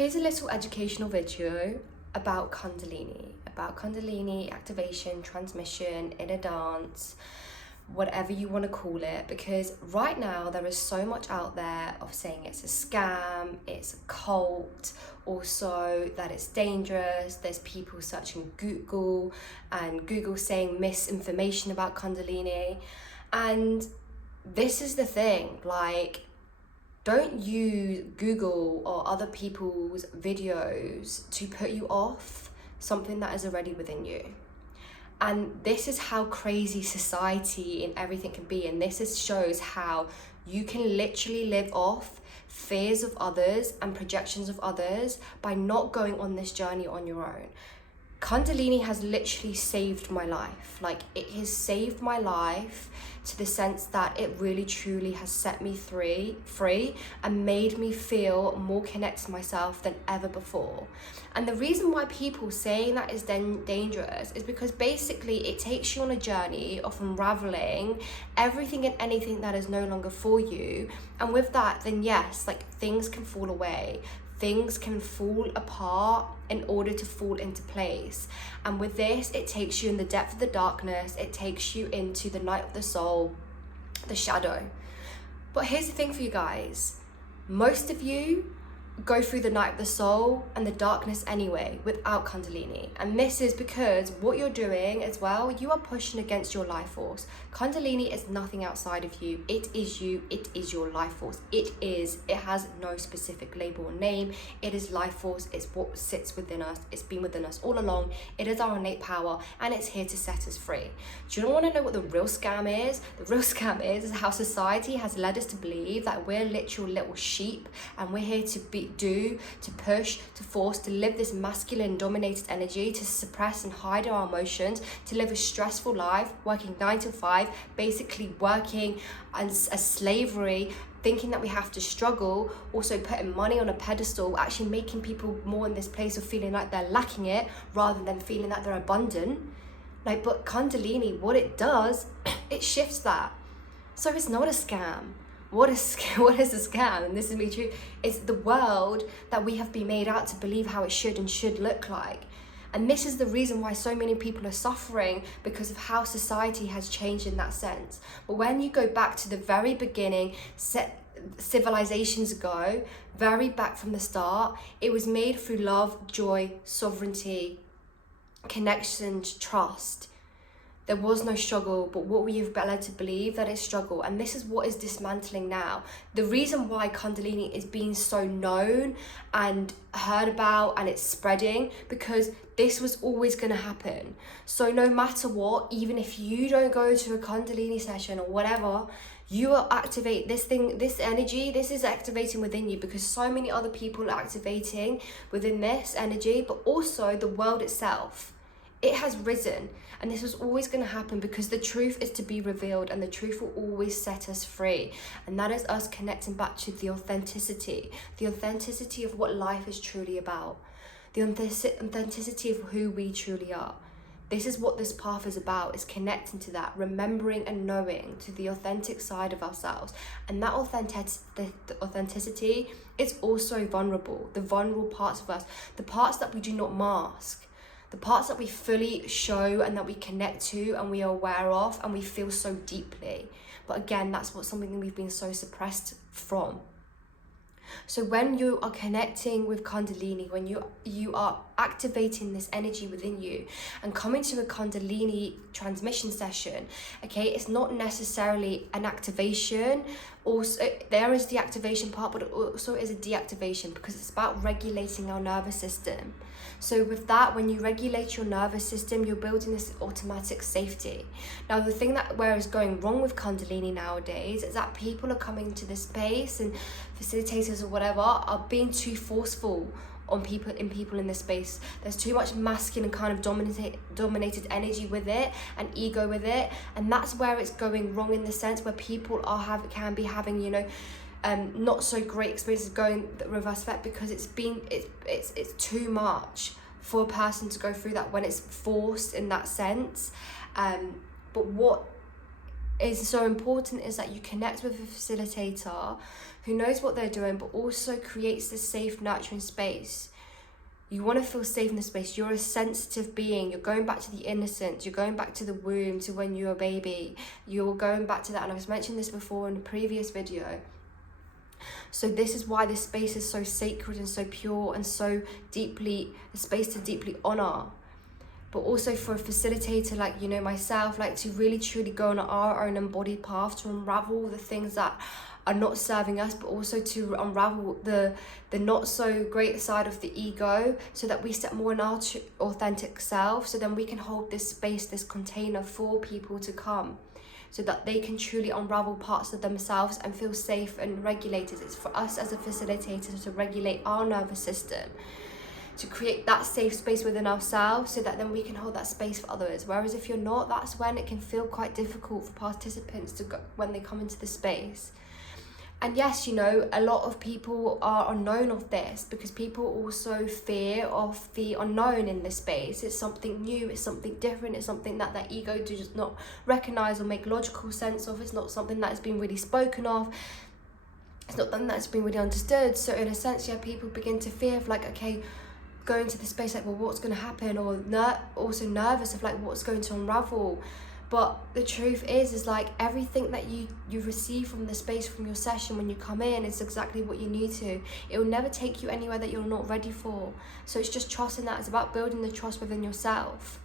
Here's a little educational video about Kundalini activation, transmission, inner dance, whatever you want to call it, because right now there is so much out there of saying it's a scam, it's a cult, also that it's dangerous. There's people searching Google and Google saying misinformation about Kundalini. And this is the thing, like, don't use Google or other people's videos to put you off something that is already within you. And this is how crazy society and everything can be. And shows how you can literally live off fears of others and projections of others by not going on this journey on your own. Kundalini has literally saved my life. Like, it has saved my life to the sense that it really truly has set me free and made me feel more connected to myself than ever before. And the reason why people saying that is then dangerous is because basically it takes you on a journey of unraveling everything and anything that is no longer for you. And with that, then yes, like, things can fall away. Things can fall apart in order to fall into place. And with this, it takes you in the depth of the darkness. It takes you into the night of the soul, the shadow. But here's the thing for you guys. Most of you go through the night of the soul and the darkness anyway without Kundalini. And this is because what you're doing as well, you are pushing against your life force. Kundalini is nothing outside of you. It is you. It is your life force. It has no specific label or name. It is life force. It's what sits within us. It's been within us all along. It is our innate power, and it's here to set us free. Do you want to know what the real scam is? The real scam is how society has led us to believe that we're literal little sheep and we're here to push, to force, to live this masculine dominated energy, to suppress and hide our emotions, to live a stressful life, working 9 to 5, basically working as a slavery, thinking that we have to struggle, also putting money on a pedestal, actually making people more in this place of feeling like they're lacking it rather than feeling that they're abundant. Like, but Kundalini, what it does, it shifts that. So it's not a scam. What is a scam? And this is me true. It's the world that we have been made out to believe how it should and should look like. And this is the reason why so many people are suffering, because of how society has changed in that sense. But when you go back to the very beginning, civilizations ago, very back from the start, it was made through love, joy, sovereignty, connection, trust. There was no struggle, but what we've been led to believe that it's struggle. And this is what is dismantling now. The reason why Kundalini is being so known and heard about and it's spreading, because this was always going to happen. So no matter what, even if you don't go to a Kundalini session or whatever, you will activate this thing, this energy. This is activating within you because so many other people are activating within this energy, but also the world itself. It has risen, and this was always going to happen because the truth is to be revealed, and the truth will always set us free. And that is us connecting back to the authenticity of what life is truly about, the authenticity of who we truly are. This is what this path is about, is connecting to that, remembering and knowing to the authentic side of ourselves. And that authenticity is also vulnerable, the vulnerable parts of us, the parts that we do not mask, the parts that we fully show and that we connect to and we are aware of and we feel so deeply. But again, that's something that we've been so suppressed from. So when you are connecting with Kundalini, when you are activating this energy within you and coming to a Kundalini transmission session, okay, it's not necessarily an activation. Also, there is the activation part, but it also is a deactivation because it's about regulating our nervous system. So with that, when you regulate your nervous system, you're building this automatic safety. Now, the thing where is going wrong with Kundalini nowadays is that people are coming to this space and facilitators or whatever are being too forceful on people in this space. There's too much masculine kind of dominated energy with it and ego with it, and that's where it's going wrong in the sense where people can be having not so great experiences going the reverse effect because it's too much for a person to go through that when it's forced in that sense. But what is so important is that you connect with a facilitator who knows what they're doing, but also creates this safe, nurturing space. You want to feel safe in the space. You're a sensitive being. You're going back to the innocence. You're going back to the womb, to when you were a baby. You're going back to that. And I've mentioned this before in a previous video. So this is why this space is so sacred and so pure and so deeply, a space to deeply honor. But also for a facilitator like, you know, myself, like to really truly go on our own embodied path, to unravel the things that are not serving us, but also to unravel the not so great side of the ego, so that we step more in our authentic self, so then we can hold this space, this container for people to come, so that they can truly unravel parts of themselves and feel safe and regulated. It's for us as a facilitator to regulate our nervous system, to create that safe space within ourselves, so that then we can hold that space for others. Whereas if you're not, that's when it can feel quite difficult for participants to go when they come into the space. And yes, you know, a lot of people are unknown of this, because people also fear of the unknown in this space. It's something new, it's something different, it's something that their ego does not recognize or make logical sense of. It's not something that has been really spoken of. It's not something that's been really understood. So in a sense, yeah, people begin to fear of like, okay, going to the space, like, well, what's going to happen? Or also nervous of like, what's going to unravel? But the truth is like everything that you receive from the space, from your session when you come in, is exactly what you need to. It will never take you anywhere that you're not ready for. So it's just trusting that. It's about building the trust within yourself.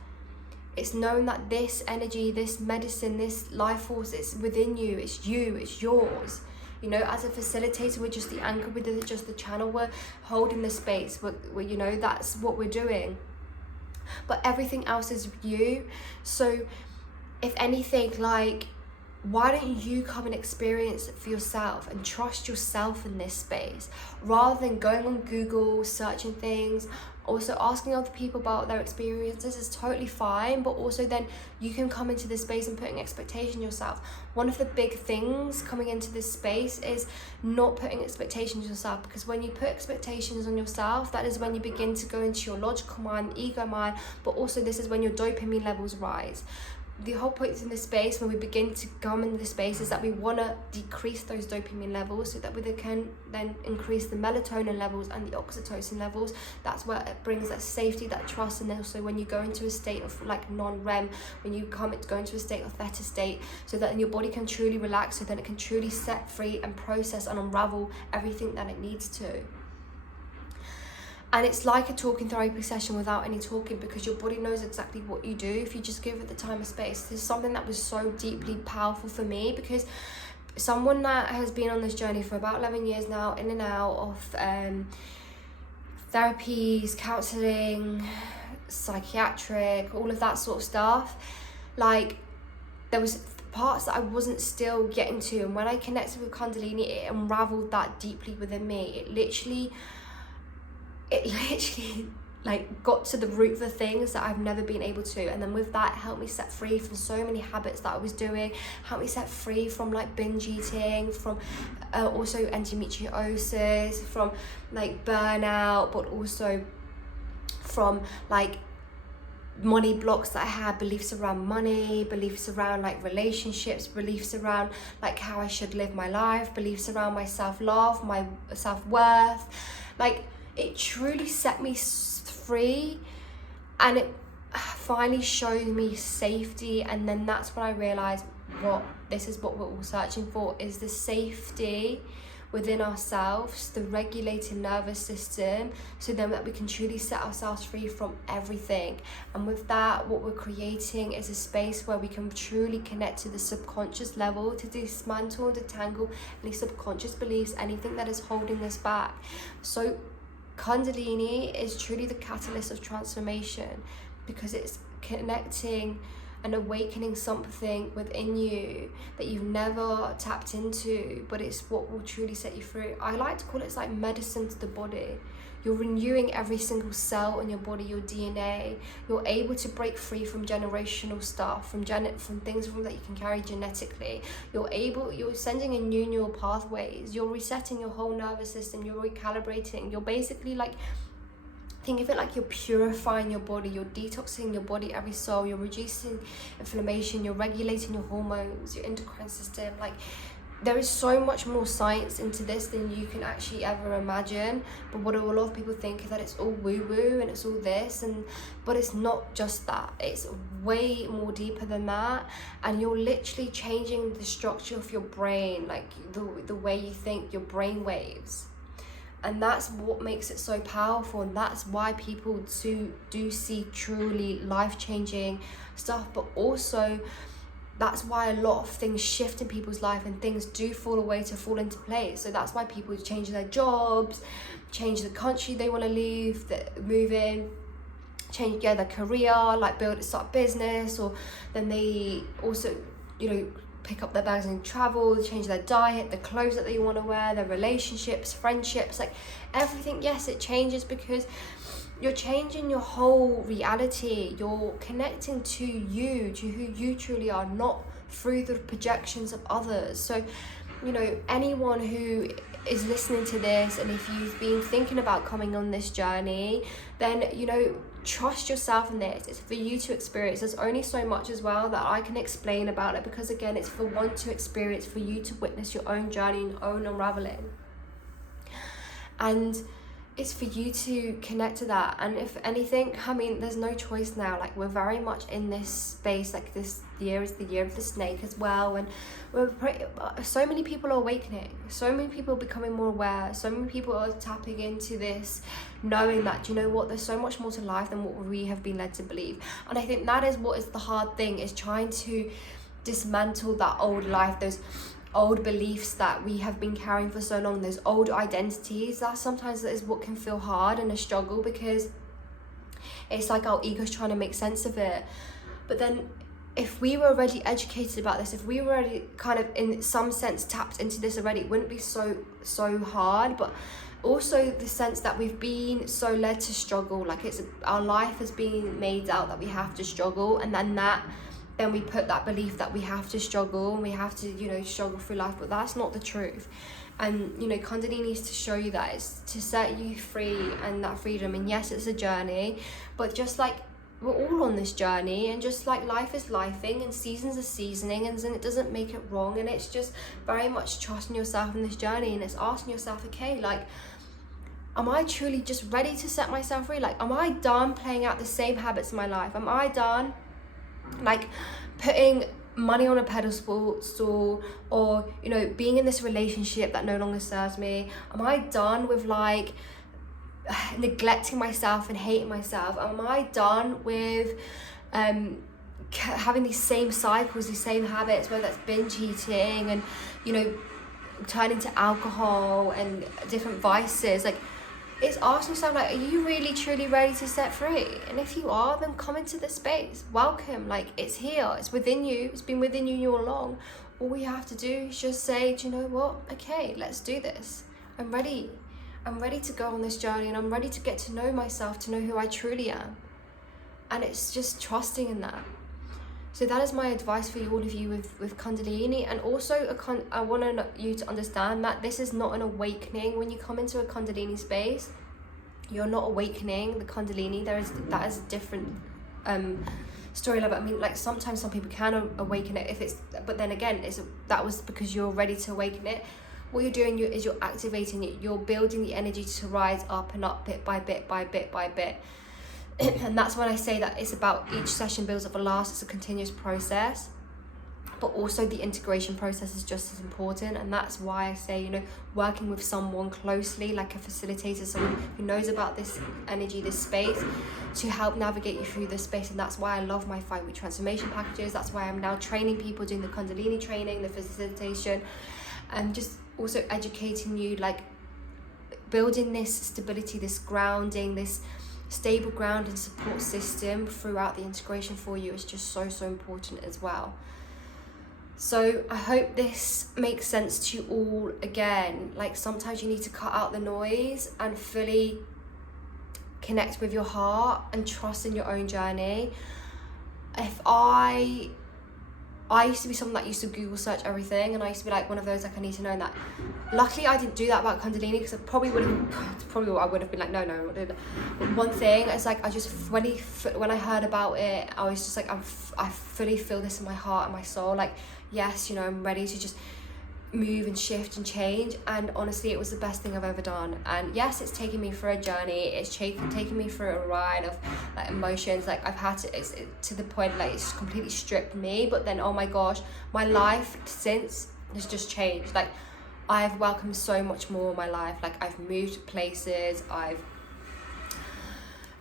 It's knowing that this energy, this medicine, this life force, it's within you. It's you, it's yours. You know, as a facilitator, we're just the anchor, we're just the channel, we're holding the space, we're you know, that's what we're doing. But everything else is you. So if anything, like, why don't you come and experience it for yourself and trust yourself in this space, rather than going on Google, searching things. Also asking other people about their experiences is totally fine, but also then you can come into this space and putting expectation yourself. One of the big things coming into this space is not putting expectations yourself, because when you put expectations on yourself, that is when you begin to go into your logical mind, ego mind, but also this is when your dopamine levels rise. The whole point in this space, when we begin to come into this space, is that we want to decrease those dopamine levels, so that we can then increase the melatonin levels and the oxytocin levels. That's where it brings that safety, that trust. And then also when you go into a state of like non-REM, when you go into a state of theta state, so that your body can truly relax, so then it can truly set free and process and unravel everything that it needs to. And it's like a talking therapy session without any talking, because your body knows exactly what you do if you just give it the time and space. This is something that was so deeply powerful for me, because someone that has been on this journey for about 11 years now, in and out of therapies, counselling, psychiatric, all of that sort of stuff, like there was parts that I wasn't still getting to. And when I connected with Kundalini, it unraveled that deeply within me. It literally like got to the root of the things that I've never been able to, and then with that it helped me set free from so many habits that I was doing, helped me set free from like binge eating, from also endometriosis, from like burnout, but also from like money blocks that I had, beliefs around money, beliefs around like relationships, beliefs around like how I should live my life, beliefs around my self-love, my self-worth. Like, it truly set me free, and it finally showed me safety. And then that's when I realized this is what we're all searching for, is the safety within ourselves, the regulated nervous system, so then that we can truly set ourselves free from everything. And with that, what we're creating is a space where we can truly connect to the subconscious level, to dismantle and detangle any subconscious beliefs, anything that is holding us back. So Kundalini is truly the catalyst of transformation, because it's connecting and awakening something within you that you've never tapped into, but it's what will truly set you free. I like to call it, it's like medicine to the body. You're renewing every single cell in your body, your DNA. You're able to break free from generational stuff, from things that you can carry genetically. You're sending in new neural pathways. You're resetting your whole nervous system. You're recalibrating. You're basically like think of it like you're purifying your body, you're detoxing your body, every cell, you're reducing inflammation, you're regulating your hormones, your endocrine system. Like, there is so much more science into this than you can actually ever imagine. But what a lot of people think is that it's all woo-woo and it's all this, but it's not just that. It's way more deeper than that. And you're literally changing the structure of your brain, like the way you think, your brain waves. And that's what makes it so powerful, and that's why people do see truly life-changing stuff. But also, that's why a lot of things shift in people's life and things do fall into place. So that's why people change their jobs, change the country they want to leave, move in, change their career, like start a business, or then they also, pick up their bags and travel, change their diet, the clothes that they want to wear, their relationships, friendships, like everything. Yes, it changes because you're changing your whole reality. You're connecting to who you truly are, not through the projections of others. So, anyone who is listening to this, and if you've been thinking about coming on this journey, then, trust yourself in this. It's for you to experience. There's only so much as well that I can explain about it, because again, it's for one to experience, for you to witness your own journey and own unraveling. And it's for you to connect to that. And if anything, there's no choice now. Like, we're very much in this space. Like, this year is the year of the snake as well, and so many people are awakening, so many people are becoming more aware, so many people are tapping into this, knowing that, there's so much more to life than what we have been led to believe. And I think that is what is the hard thing, is trying to dismantle that old life, those old beliefs that we have been carrying for so long, those old identities. That sometimes is what can feel hard and a struggle, because it's like our ego's trying to make sense of it. But then if we were already educated about this, if we were already kind of in some sense tapped into this already, it wouldn't be so hard. But also the sense that we've been so led to struggle, like our life has been made out that we have to struggle, and then we put that belief that we have to struggle and we have to, struggle through life. But that's not the truth. And, Kundalini is to show you that. It's to set you free, and that freedom. And yes, it's a journey, but just like we're all on this journey, and just like life is lifing and seasons are seasoning, and it doesn't make it wrong. And it's just very much trusting yourself in this journey, and it's asking yourself, okay, like, am I truly just ready to set myself free? Like, am I done playing out the same habits in my life? Am I done like putting money on a pedestal, or being in this relationship that no longer serves me? Am I done with like neglecting myself and hating myself? Am I done with having these same cycles, these same habits, whether that's binge eating and turning to alcohol and different vices? Like, it's asking yourself, like, are you really truly ready to set free? And if you are, then come into this space. Welcome. Like, it's here, it's within you, it's been within you all along. All you have to do is just say, do you know what, okay, let's do this. I'm ready to go on this journey, and I'm ready to get to know myself, to know who I truly am. And it's just trusting in that. So that is my advice for all of you with Kundalini. And also, I want you to understand that this is not an awakening. When you come into a Kundalini space, you're not awakening the Kundalini. That is a different story. Like sometimes some people can awaken it but then again, that was because you're ready to awaken it. What you're doing is you're activating it. You're building the energy to rise up and up, bit by bit by bit by bit. And that's when I say that it's about each session builds up a last. It's a continuous process, but also the integration process is just as important. And that's why I say, working with someone closely, like a facilitator, someone who knows about this energy, this space, to help navigate you through this space. And that's why I love my 5-week transformation packages. That's why I'm now training people, doing the Kundalini training, the facilitation, and just also educating you, like building this stability, this grounding, this stable ground and support system throughout the integration for you is just so important as well. So I hope this makes sense to you all. Again, like, sometimes you need to cut out the noise and fully connect with your heart and trust in your own journey. If I I used to be someone that used to Google search everything, and I used to be like one of those, like, I need to know. And that, luckily I didn't do that about Kundalini, because I probably would have been like, no, I'm not doing that. But one thing is, like, I just, when I heard about it, I was just like, I fully feel this in my heart and my soul, like, yes, you know, I'm ready to just move and shift and change. And honestly, it was the best thing I've ever done. And yes, it's taken me for a journey, it's taken me for a ride of, like, emotions. Like, I've had to, it's to the point, like, it's completely stripped me, but then, oh my gosh, my life since has just changed. Like, I've welcomed so much more in my life. Like, I've moved places, I've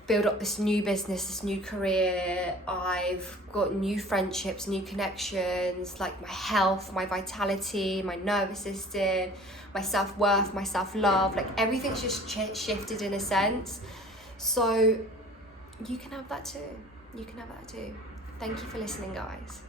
build up this new business, this new career, I've got new friendships, new connections, like my health, my vitality, my nervous system, my self-worth, my self-love, like everything's just shifted in a sense. So you can have that too. You can have that too. Thank you for listening, guys.